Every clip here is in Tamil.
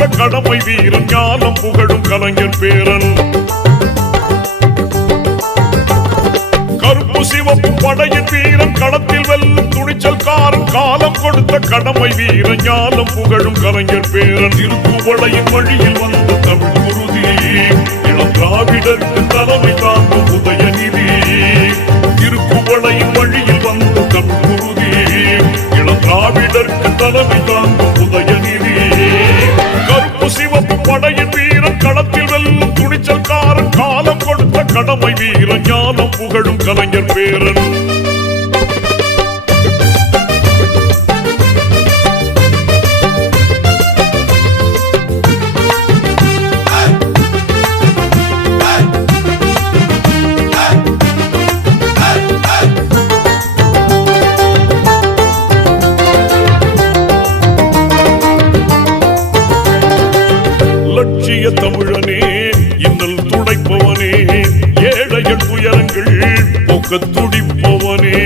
கொடுத்த கடமை வீரன் ஞானம் புகழும் கலைஞர் பேரன். கருப்பு சிவப்பு படையின் வீரன் களத்தில் வெல்லும் துணிச்சல்காரன் காலம் கொடுத்த கடமை வீரன் ஞானம் புகழும் கலைஞர் பேரன். திருக்குவளையின் வழியில் வந்த தமிழ் குருதி இளம் திராவிடருக்கு தலைமை தாங்கும் உதயநிதி. திருக்குவளையின் வழியில் வந்த தமிழ் குருதி இளம் திராவிடருக்கு தலைமை தாங்கும் உதயநிதி. கருப்பு சிவப்பு படையின் வீரன் களத்தில் வெல்லும் துணிச்சல்காரன் காலம் கொடுத்த கடமை வீரன் ஞானம் புகழும் கலைஞர் பேரன். லட்சிய தமிழனே இன்னல் துடைப்பவனே ஏழைகள் துயரங்கள் போக்க துடிப்பவனே.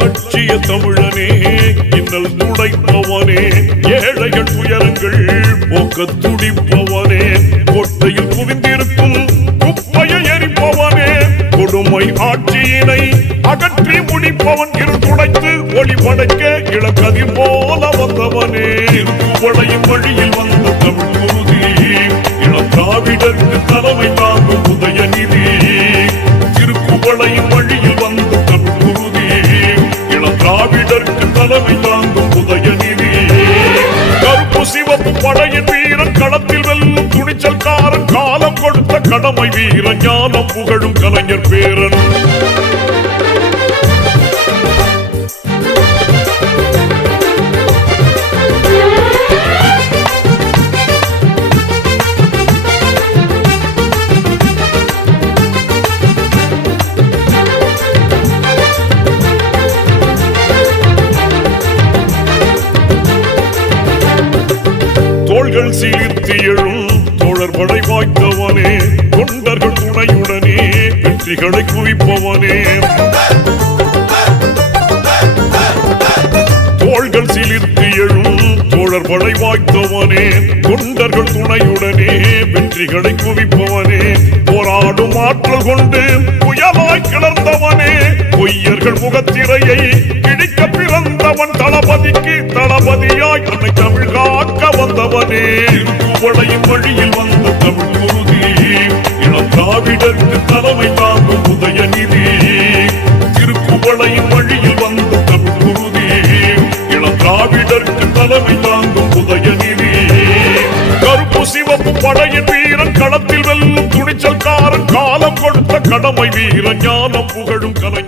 லட்சிய தமிழனே இன்னல் துடைப்பவனே ஏழைகள் துயரங்கள் போக்க துடிப்பவனே. கோட்டையில் குவிந்திருக்கும் குப்பையை எரிப்பவனே கொடுமை ஆட்சியினை அகற்றி முடிப்பவன். இருள் துடைத்து ஒளி படைக்க இளக்கதிர் போல வந்தவனே. திருக்குவளையின் வழியில் வந்த தமிழ் குருதி இளம் திராவிடருக்கு தலைமை தாங்கும் உதயநிதி. திருக்குவளையின் வழியில் வந்த தமிழ் குருதி இளம் திராவிடருக்கு தலைமை தாங்கும் உதயநிதி. கருப்பு சிவப்பு படையின் வீரன் களத்தில் வெல்லும் துணிச்சல்காரன் காலம் கொடுத்த கடமை வீரன் ஞானம் புகழும் கலைஞர் பேரன். தோள்கள் சீர்த்தி எழும் தோழர் படை வாய்த்தவனே தொண்டர்கள் துணையுடனே வெற்றிகளை குவிப்பவனே. தோள்கள் சீர்த்தி எழும் தோழர் படை வாய்த்தவனே தொண்டர்கள் துணையுடனே வெற்றிகளை குவிப்பவனே. போராடும் ஆற்றல் கொண்டு புயலாய் கிளர்ந்தவனே பொய்யர்கள் முகத்திரையை கிழிக்க பிறந்தவன். தளபதிக்கு தளபதியாய் அன்னை தமிழ் காக்க வந்தவனே. திருக்குவளையின் வழியில் வந்த தமிழ் குருதி இளம் திராவிடருக்கு தலைமை தாங்கும் உதயநிதி. திருக்குவளையின் வழியில் வந்த தமிழ் குருதி இளம் திராவிடருக்கு தலைமை தாங்கும் உதயநிதி. கருப்பு சிவப்பு படையின் வீரன் களத்தில் வெல்லும் துணிச்சல்காரன் காலம் கொடுத்த கடமை வீரன் ஞானம் புகழும் கலைஞர்.